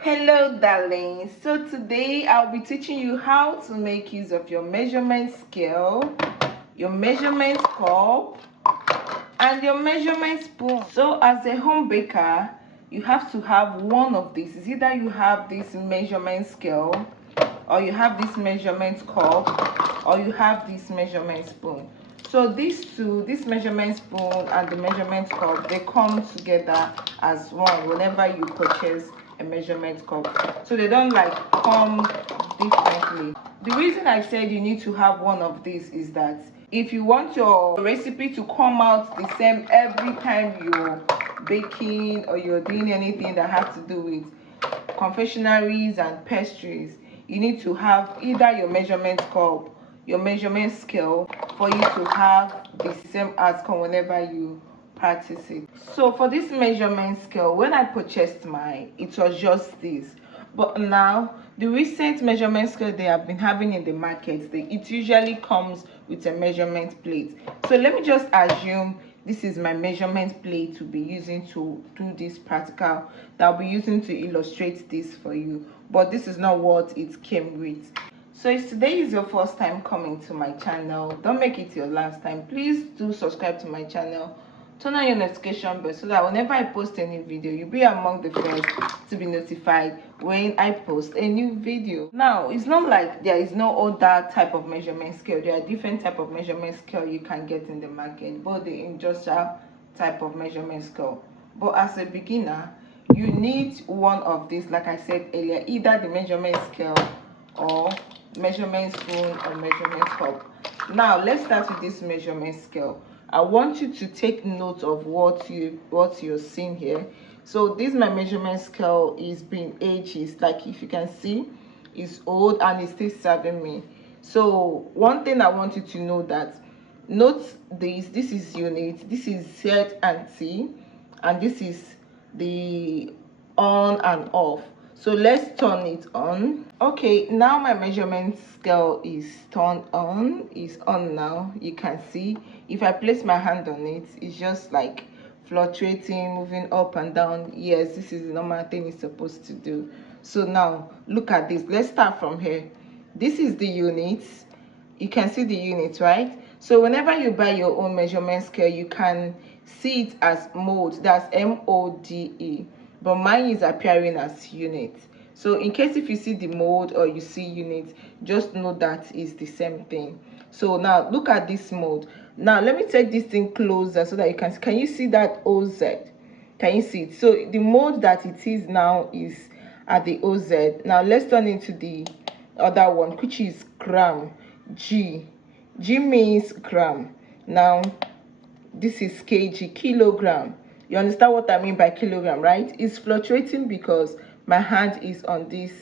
Hello darlings, so today I'll be teaching you how to make use of your measurement scale, your measurement cup, and your measurement spoon. So as a home baker, you have to have one of these. It's either you have this measurement scale, or you have this measurement cup, or you have this measurement spoon. So these two, this measurement spoon and the measurement cup, they come together as one whenever you purchase a measurement cup. So they don't like come differently. The reason I said you need to have one of these is that if you want your recipe to come out the same every time you're baking or you're doing anything that has to do with confectionaries and pastries, you need to have either your measurement cup, your measurement scale, for you to have the same outcome whenever you practice it. So for this measurement scale, when I purchased mine, it was just this. But now the recent measurement scale they have been having in the market, it usually comes with a measurement plate. So let me just assume this is my measurement plate to be using to do this practical that I'll be using to illustrate this for you, but this is not what it came with. So if today is your first time coming to my channel, don't make it your last time. Please do subscribe to my channel, turn on your notification bell so that whenever I post a new video, you'll be among the first to be notified when I post a new video. Now, it's not like there is no other type of measurement scale. There are different type of measurement scale you can get in the market, both the industrial type of measurement scale. But as a beginner, you need one of these, like I said earlier, either the measurement scale or measurement spoon or measurement cup. Now let's start with this measurement scale. I want you to take note of what you're seeing here. So this my measurement scale is being aged, like if you can see, it's old and it's still serving me. So one thing I want you to know that note this is unit, this is Z and T, and this is the on and off. So let's turn it on. Okay, now my measurement scale is turned on, is on now. You can see if I place my hand on it, it's just like fluctuating, moving up and down. Yes, this is the normal thing it's supposed to do. So now look at this. Let's start from here. This is the unit. You can see the unit, right? So whenever you buy your own measurement scale, you can see it as mode. That's MODE, but mine is appearing as unit. So in case if you see the mode or you see unit, just know that is the same thing. So now look at this mode. Now let me take this thing closer so that you can you see that OZ? Can you see it? So the mode that it is now is at the OZ. Now let's turn into the other one, which is gram. G means gram. Now this is kg, kilogram. You understand what I mean by kilogram, right? It's fluctuating because my hand is on this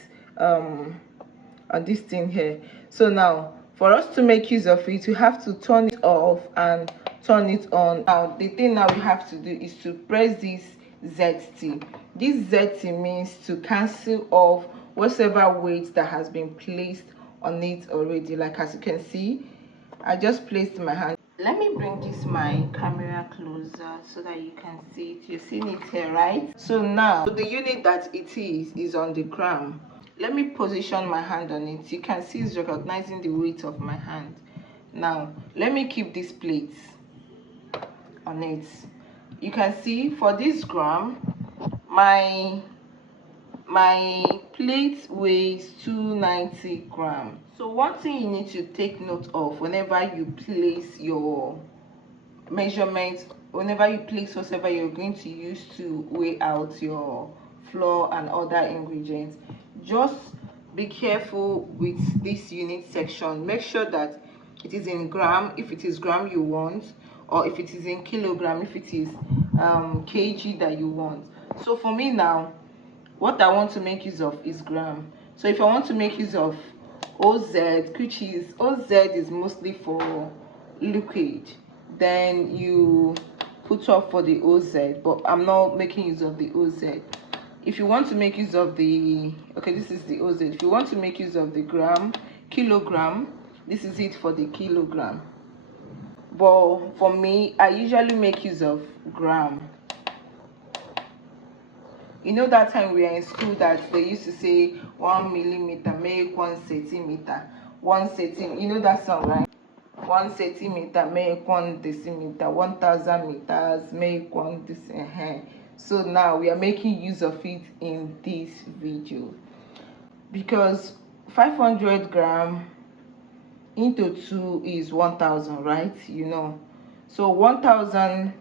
thing here. So now for us to make use of it, we have to turn it off and turn it on. Now the thing now we have to do is to press this ZT. This ZT means to cancel off whatever weight that has been placed on it already. Like as you can see, I just placed my hand. Let me bring this my camera closer so that you can see it. You're seeing it here, right? So now the unit that it is on the gram. Let me position my hand on it. You can see it's recognizing the weight of my hand. Now let me keep this plate on it. You can see for this gram, my plate weighs 290 grams. So one thing you need to take note of whenever you place your measurement, whenever you place whatever you're going to use to weigh out your flour and other ingredients, just be careful with this unit section. Make sure that it is in gram if it is gram you want, or if it is in kilogram if it is kg that you want. So for me now, what I want to make use of is gram. So if I want to make use of OZ, which is OZ is mostly for liquid, then you put up for the OZ, but I'm not making use of the OZ. If you want to make use of the, okay, this is the OZ. If you want to make use of the gram, kilogram, this is it for the kilogram. But for me, I usually make use of gram. You know that time we were in school that they used to say 1 millimeter make 1 centimeter, 1 centimeter. You know that song, right? 1 centimeter make 1 decimeter, 1,000 meters make 1 decimeter. So now we are making use of it in this video, because 500 gram into 2 is 1,000, right? You know, so 1,000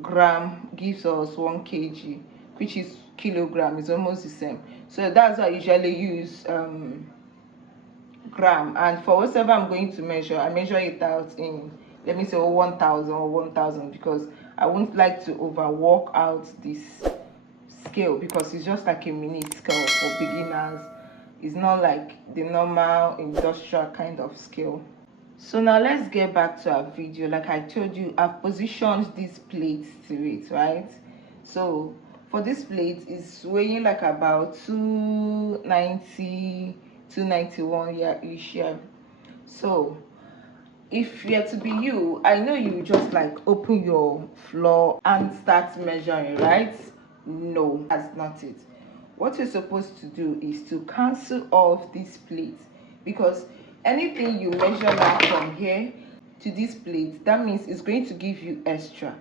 gram gives us 1 kg, which is kilogram. Is almost the same. So that's why I usually use gram, and for whatever I'm going to measure, I measure it out in, let me say, 1,000 or 1,000, because I wouldn't like to overwork out this scale, because it's just like a mini scale for beginners. It's not like the normal industrial kind of scale. So now let's get back to our video. Like I told you, I've positioned this plate to it, right? So for this plate, it's weighing like about 290, 291, yeah. So if you're to be you, I know you just like open your floor and start measuring, right? No, that's not it. What you're supposed to do is to cancel off this plate, because anything you measure now from here to this plate, that means it's going to give you extra.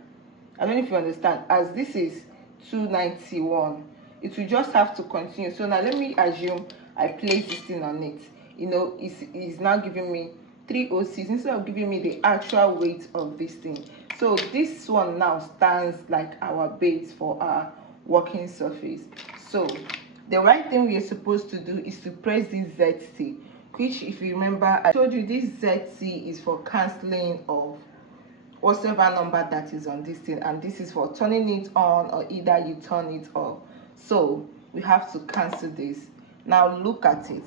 I don't know if you understand. As this is 291, it will just have to continue. So now let me assume I place this thing on it. You know, it's now giving me 306 instead of giving me the actual weight of this thing. So this one now stands like our base for our working surface. So the right thing we are supposed to do is to press this ZC, which, if you remember, I told you this ZC is for cancelling of whatever number that is on this thing, and this is for turning it on, or either you turn it off. So we have to cancel this. Now look at it.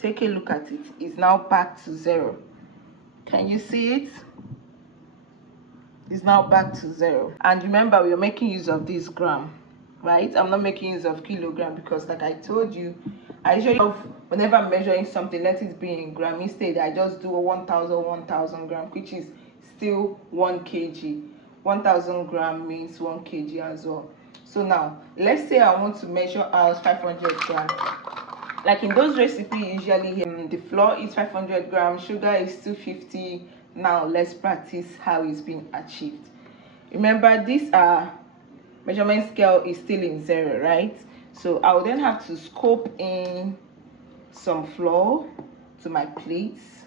Take a look at it. It's now back to 0. Can you see it? It's now back to 0. And remember, we are making use of this gram, right? I'm not making use of kilogram, because like I told you, I usually, whenever I'm measuring something, let it be in gram. Instead, I just do a 1,000 gram, which is still 1 kg. 1,000 gram means 1 kg as well. So now let's say I want to measure out 500 gram. Like in those recipes, usually the flour is 500 grams, sugar is 250. Now let's practice how it's been achieved. Remember, this measurement scale is still in 0, right? So I will then have to scoop in some flour to my plates.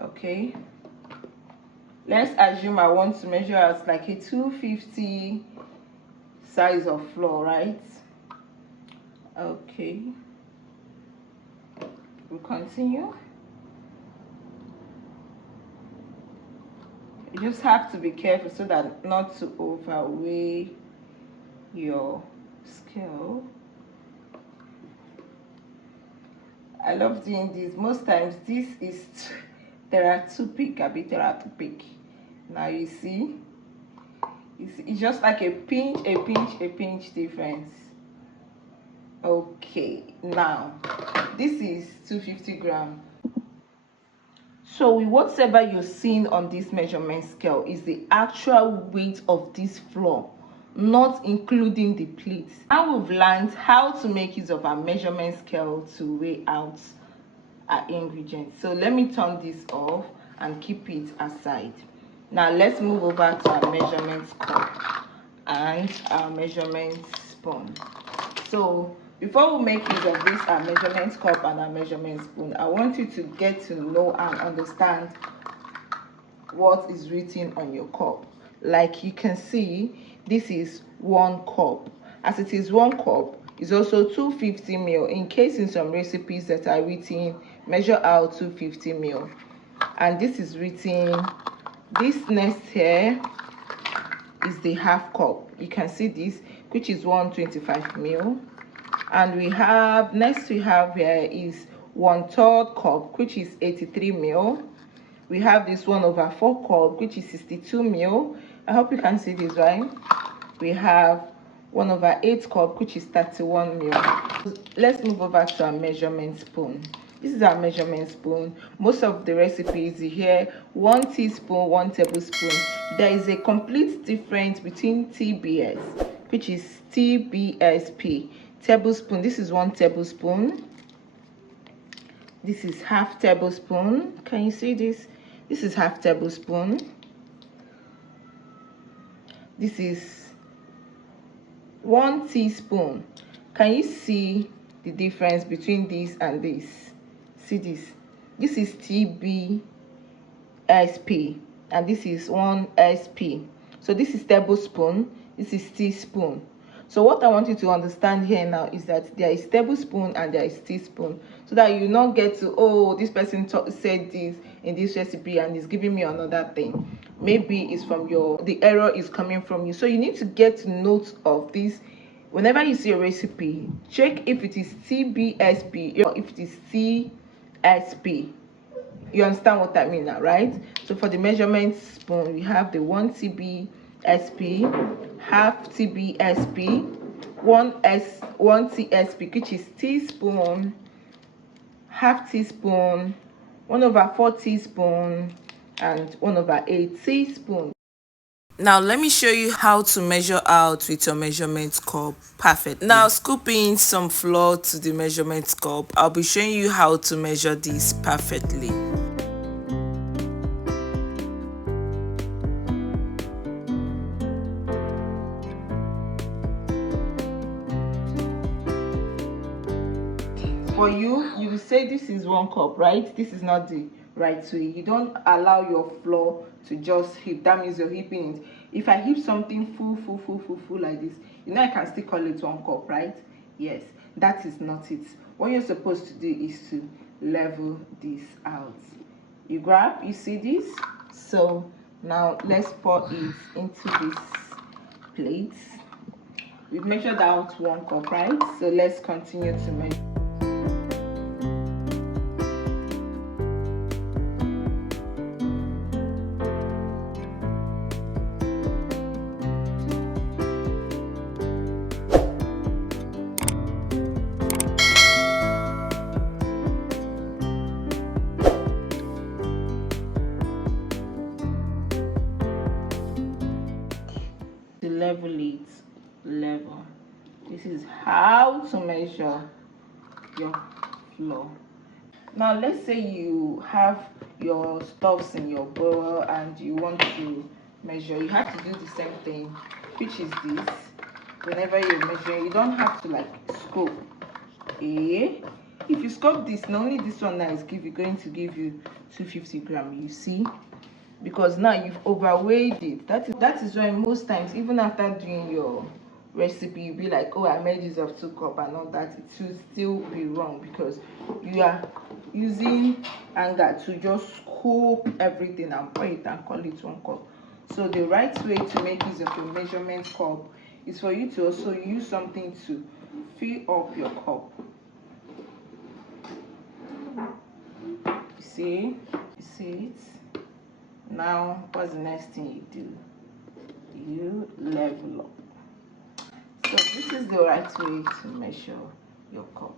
Okay, let's assume I want to measure out like a 250 size of flour, right? Okay, we'll continue. You just have to be careful so that not to overweigh your scale. I love doing this. Most times this is therapeutic. Now you see, it's just like a pinch difference. Okay, now this is 250 grams. So whatever you're seeing on this measurement scale is the actual weight of this flour, not including the plates. Now we've learned how to make use of our measurement scale to weigh out our ingredients. So let me turn this off and keep it aside. Now let's move over to our measurement cup and our measurement spoon. So before we make use of this, our measurement cup and our measurement spoon, I want you to get to know and understand what is written on your cup. Like you can see, this is 1 cup. As it is 1 cup, it's also 250 ml. In case in some recipes that are written, measure out 250 ml. And this is written, this next here is the half cup. You can see this, which is 125 ml. And we have here is 1/3 cup, which is 83 ml. We have this 1/4 cup, which is 62 ml. I hope you can see this, right? We have 1/8 cup, which is 31 ml. Let's move over to our measurement spoon. This is our measurement spoon. Most of the recipes here, 1 teaspoon, 1 tablespoon. There is a complete difference between TBS, which is TBSP. Tablespoon, this is 1 tablespoon. This is half tablespoon. Can you see this? This is half tablespoon. This is 1 teaspoon. Can you see the difference between this and this? See this? This is TBSP and this is 1 SP. So this is tablespoon, this is teaspoon. So what I want you to understand here now is that there is tablespoon and there is teaspoon, so that you not get to, oh, this person said this in this recipe and is giving me another thing. Maybe it's from the error is coming from you. So you need to get note of this. Whenever you see a recipe, check if it is TBSP or if it is TSP. You understand what I mean now, right? So for the measurement spoon, we have the 1 TBSP, half TBSP, 1 TSP, which is teaspoon, half teaspoon, 1/4 teaspoon, and 1/8 teaspoon. Now let me show you how to measure out with your measurement cup perfectly. Now scoop in some flour to the measurement cup. I'll be showing you how to measure this perfectly. For you will say this is 1 cup, right? This is not the right way. You don't allow your flour to just heap. That means you're heaping it. If I heap something full like this, I can still call it 1 cup, right? Yes, that is not it. What you're supposed to do is to level this out. You see this? So now let's pour it into this plate. We've measured out 1 cup, right? So let's continue to measure. Level. This is how to measure your flour. Now let's say you have your stuffs in your bowl and you want to measure. You have to do the same thing, which is this. Whenever you're measuring, you don't have to like scope. If you scope this, not only this one now is going to give you 250 grams, you see, because now you've overweighed it. That is why most times, even after doing your recipe, you'll be like, oh, I made use of 2 cups and all that. It should still be wrong because you are using anger to just scoop everything and pour it and call it 1 cup. So the right way to make use of your measurement cup is for you to also use something to fill up your cup. You see it? Now what's the next thing you do? You level up. So this is the right way to measure your cup.